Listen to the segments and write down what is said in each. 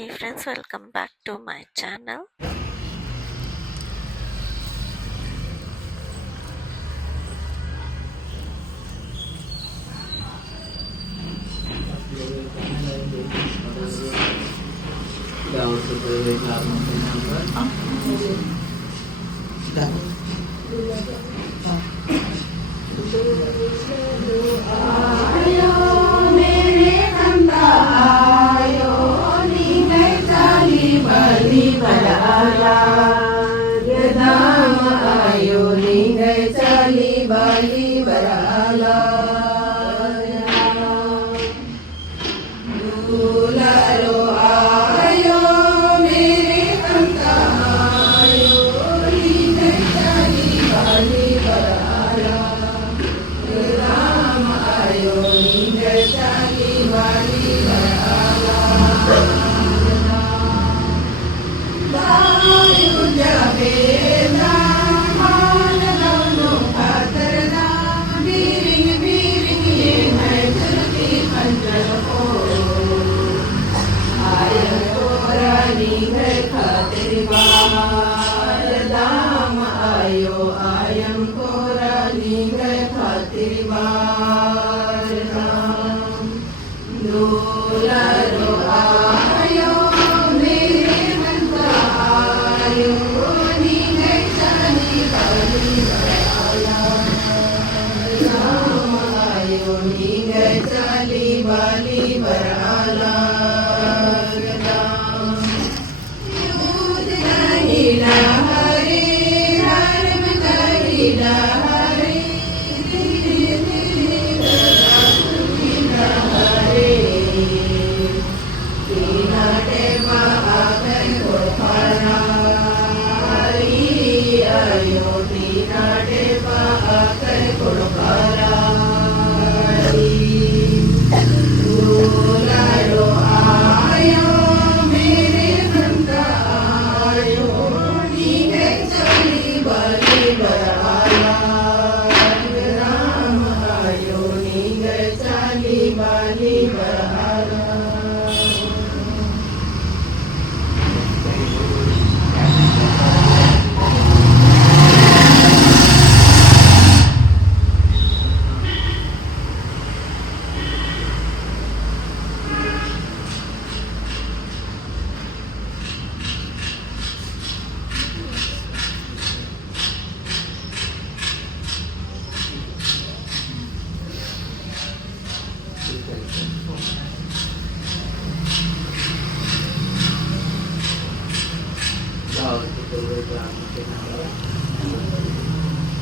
Hey friends, welcome back to my channel.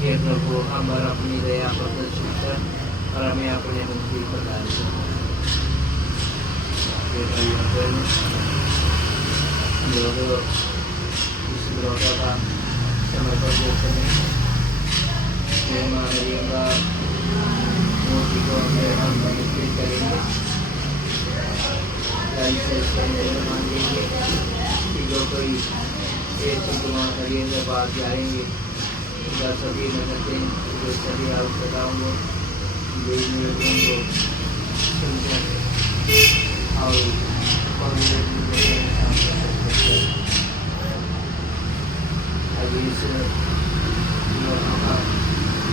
हे प्रभु, हम और अपनी दया प्रदर्शित कर और हमें अपने मुक्ति प्रदान कर। हम लोग इस ग्रह का समय पर वो करें का मूर्ति को हम प्रतिष्ठित करेंगे। मांगेंगे कि जो कोई के पास जाएंगे, सभी मददें, जो सभी आवश्यकताओं को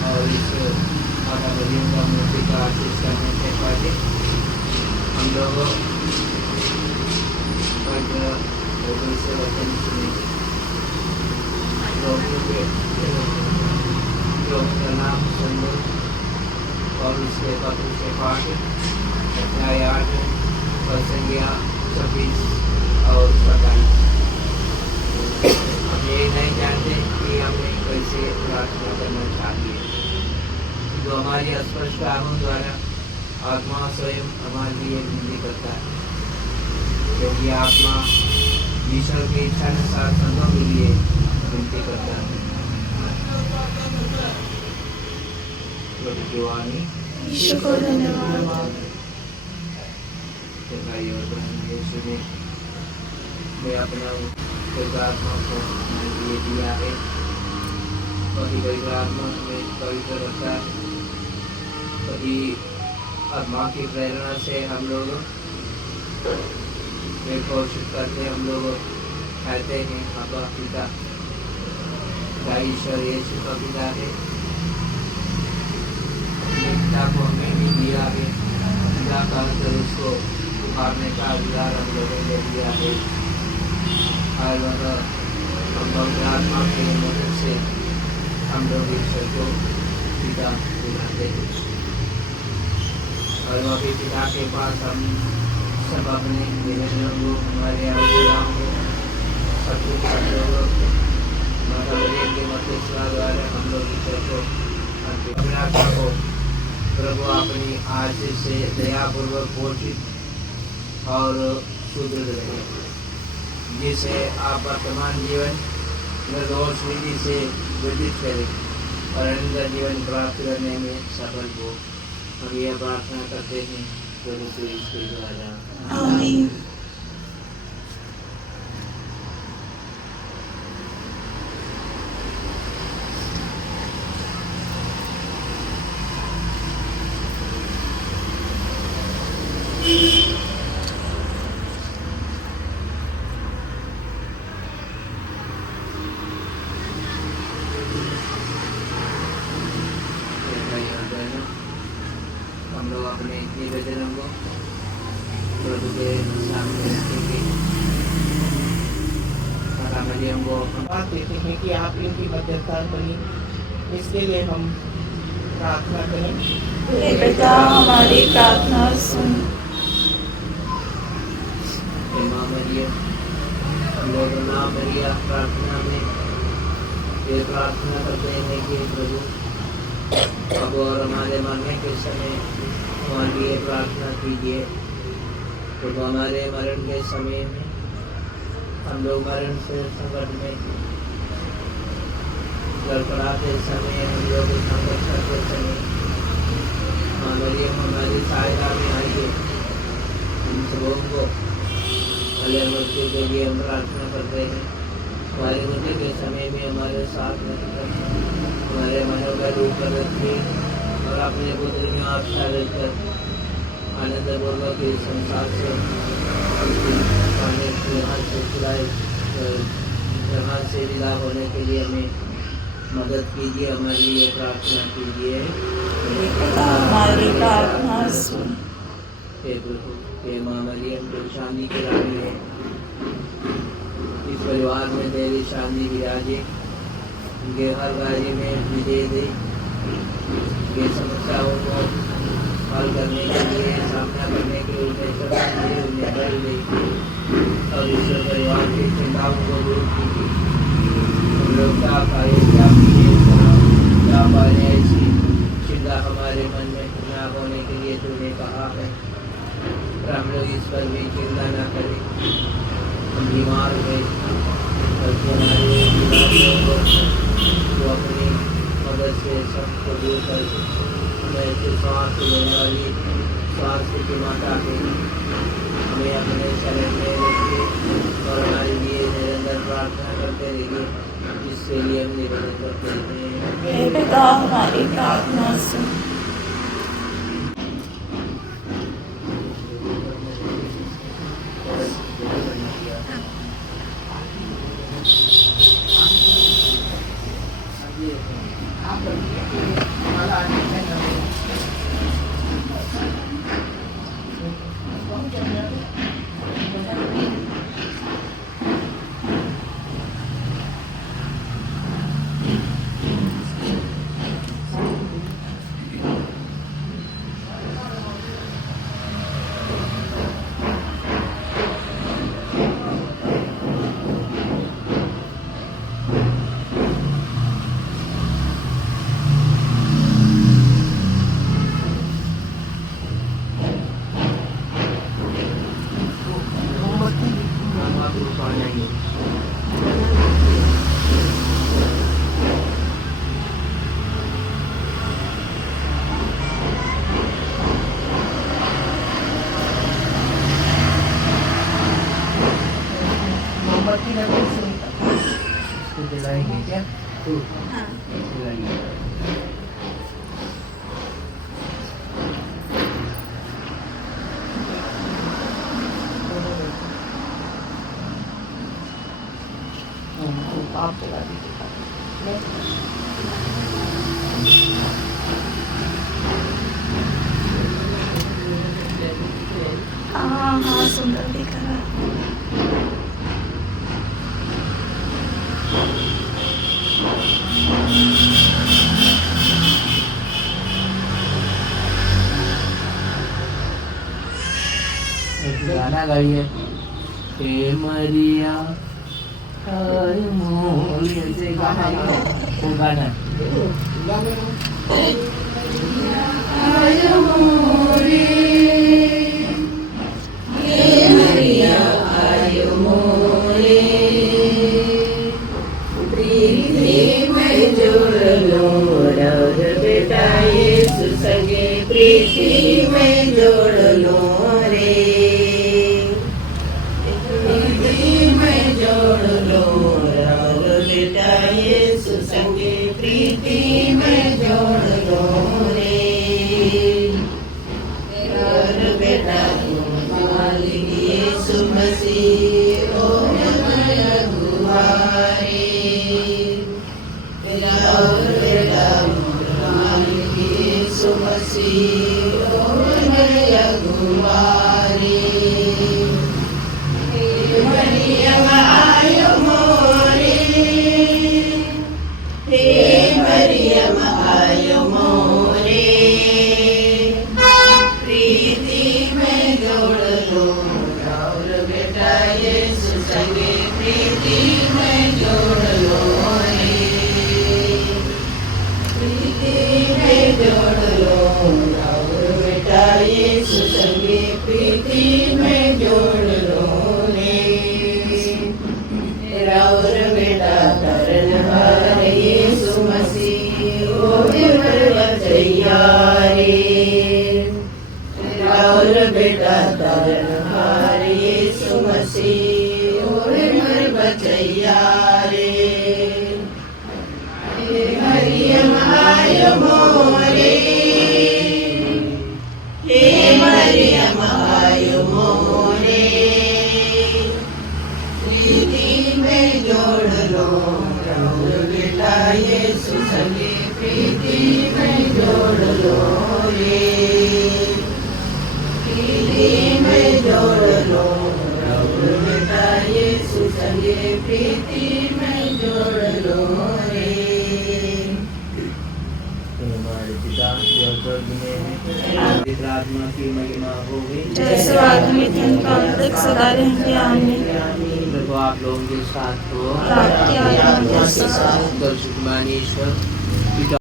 और इस माता मरियम का मूर्ति का आशीष करने से पहले हम लोग से वचन सुनेंगे। नाम सुनो और उसके पत्र से पाठ अध्याय 8 संज्ञा 26 और 27। हम ये नहीं जानते कि हमें कैसे प्रार्थना करना चाहिए, जो हमारी अस्पष्ट कामों द्वारा आत्मा स्वयं हमारे लिए विनती करता है, क्योंकि आत्मा ईश्वर की इच्छा अनुसार संतों के लिए विनती करता है। ईश्वर को धन्यवाद। मैं अपना आत्मा को लिए दिया है, कभी आत्मा में पवित्र रखता है, कभी आत्मा की प्रेरणा से हम लोग एक घोषित करते हम लोग कहते हैं आपका पिता का ईश्वर यीशु का पिता है, पिता को हमें भी दिया है, पिता कहकर उसको पुकारने का अधिकार हम लोगों ने दिया है। और हम लोग आत्मा के मदद से हम लोग ईश्वर को पिता बुलाते हैं और वह पिता के पास हम सब अपने निवेदनों को हमारे अवसरों को सब कुछ के मध्यस्थता द्वारा हम लोग ईश्वर को अभिलाषा को प्रभु अपनी आशीष से दयापूर्वक पोषित और सुदृढ़ रहे, जिसे आप वर्तमान जीवन निर्दोष विधि से वृद्धित करें और अनंत जीवन प्राप्त करने में सफल हो। हम यह प्रार्थना करते हैं प्रभु क्रीस्त के द्वारा, आमीन। हम लोग अपने निवेदनों को प्रभु के सामने रखेंगे। हमको बात देते हैं कि आप इनकी मध्यस्थता बनी, इसके लिए हम प्रार्थना करें। हे पिता, हमारी प्रार्थना सुन। माँ मरियम, हम लोग नाम मरिया प्रार्थना में ये प्रार्थना करते हैं कि प्रभु अब और हमारे मरने के समय हमारे लिए प्रार्थना कीजिए। तो हमारे मरण के समय में हम लोग मरण से संकट में लड़खड़ाते समय, हम लोग संघर्ष करते समय हमारी सहायता में आइए। हम सबों को भले मृत्यु के लिए हम प्रार्थना करते हैं। हमारे मृत्यु के समय में हमारे साथ रहकर हमारे मनों का रूप रखिए और अपने पुत्र में आस्था रखकर आनंद पूर्वक इस संसार से यहाँ से विदा होने के लिए हमें मदद कीजिए। हमारे लिए प्रार्थना कीजिए। हमारी प्रार्थना सुन। हे प्रभु, हे माँ मरियम जो शांति की रानी है, इस परिवार में तेरी शांति विराजे, उनके हर कार्य में विजय दे, ये समस्याओं को हल करने के लिए, सामना करने के लिए उन्हें बल दे और इस परिवार की चिंताओं को दूर कीजिए। हम लोग क्या पाए, क्या पिए, क्या पाए, ऐसी चिंता हमारे मन में न होने के लिए तूने कहा है। हम लोग इस पर भी चिंता न करें। हम बीमार हैं और हमारे बीमारियों को वो अपनी मदद से सबको दूर कर हमें स्वास्थ्य देने वाली स्वास्थ्य की माता है। हमें अपने शरण में रखिए और हमारे लिए निरंतर प्रार्थना करते रहिए, जिसके लिए हम निवेदन करते हैं। हे पिता, हमारी प्रार्थना सुन। दिलाएंगे क्या? हाँ। दिलाएंगे। आप जला दीजिए। हाँ हाँ सुंदर दिख रहा है। गाना गाइए। हे मरिया हाय मोली, ऐसे गाना वो गाना प्रीति में जोड़ लो रे, प्रीति में जोड़ लो राउर बेटा यीशु संगे, प्रीति में जोड़ लो रे, राउर बेटा मालिक यीशु मसीह ओ मेरा गुहारे, राउर बेटा मालिक यीशु मसीह ओ मेरा गुहारे। मरियम आयो मोरे, हे मरियम आयो मोरे, प्रीति में जोड़ लो राउर बेटा यीशु संगे, प्रीति में जोड़ लो रे, प्रीति में जोड़ लो राउर बेटा यीशु संगे, प्रीति में जोड़ लो रे, राउर बेटा तरनहार यीशु मसीह ओ मेरा बचैया रे, राउर बेटा तरनहार यीशु मसीह ओ मेरा बचैया रे, हे मरियम आयो मोरे, हे मरियम आयो मोरे, प्रीति में जोड़ लो राउर बेटा यीशु संगे, प्रीति में जोड़ लो रे, प्रीति में जोड़ लो राउर बेटा यीशु संगे, प्रीति में जोड़ लो रे। हमारे पिता जो स्वर्ग में है, पवित्र आत्मा की महिमा हो गई, जैसे आदमी दिन का अंतिक सदा रहेंगे आमीन। प्रभु आप लोगों के साथ हो, आपकी आत्मा के साथ। दर्शकमान ईश्वर पिता।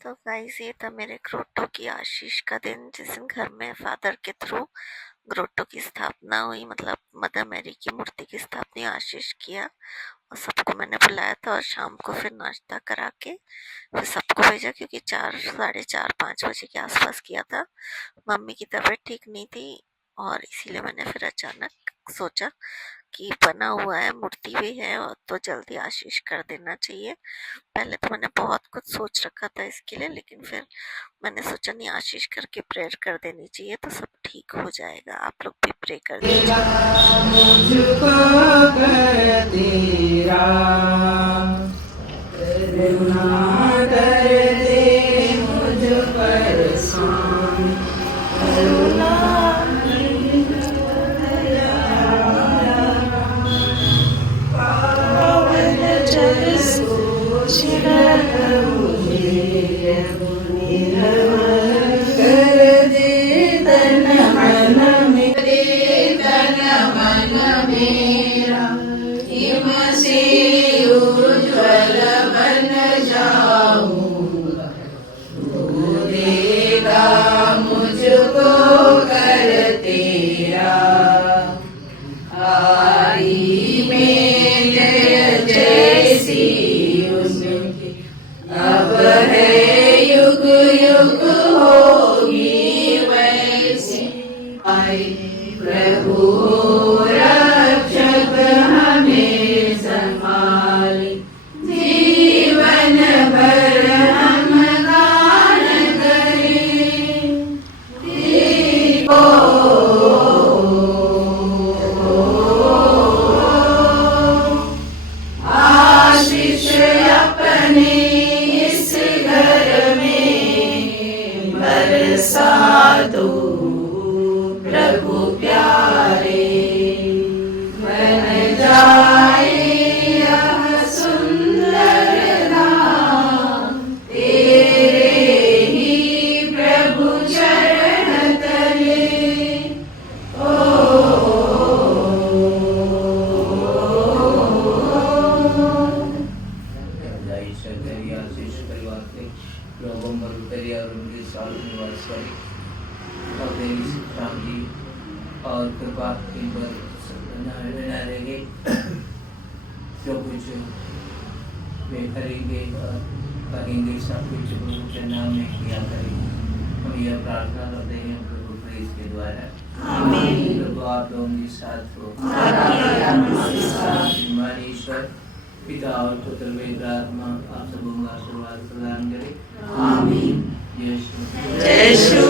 तो गाइस ये था मेरे ग्रोटो की आशीष का दिन, जिस दिन घर में फादर के थ्रू ग्रोटो की स्थापना हुई, मतलब मदर मैरी की मूर्ति की स्थापना आशीष किया, और सबको मैंने बुलाया था, और शाम को फिर नाश्ता करा के फिर सबको भेजा, क्योंकि 4, साढ़े 4, 5 बजे के आसपास किया था। मम्मी की तबीयत ठीक नहीं थी, और इसीलिए मैंने फिर अचानक सोचा कि बना हुआ है, मूर्ति भी है, और तो जल्दी आशीष कर देना चाहिए। पहले तो मैंने बहुत कुछ सोच रखा था इसके लिए, लेकिन फिर मैंने सोचा नहीं, आशीष करके प्रेयर कर देनी चाहिए तो सब ठीक हो जाएगा। आप लोग भी प्रे कर दीजिए। मुझको कर तेरा करुणा कर दे मुझ पर शाम, करुणा पावन जल सूचिर कर दे तन मन मेरा, हिम से उज्ज्वल बन जाऊंगा, तू देगा मुझको कर तेरा, आई में जय जैसी उसकी अब है युग युग होगी वैसी, आई प्रभु रक्षक हमें संभाले, जीवन भर हम गान करें तेरी जो कुछ वे करेंगे और करेंगे सब कुछ प्रभु के नाम में किया करेंगे। हम यह प्रार्थना करते हैं प्रभु प्रेस के द्वारा। आमीन। प्रभु आप लोगों के साथ हो। ईश्वर पिता और पुत्र पवित्र आत्मा आप सबों का आशीर्वाद प्रदान करे। आमीन। जय श्री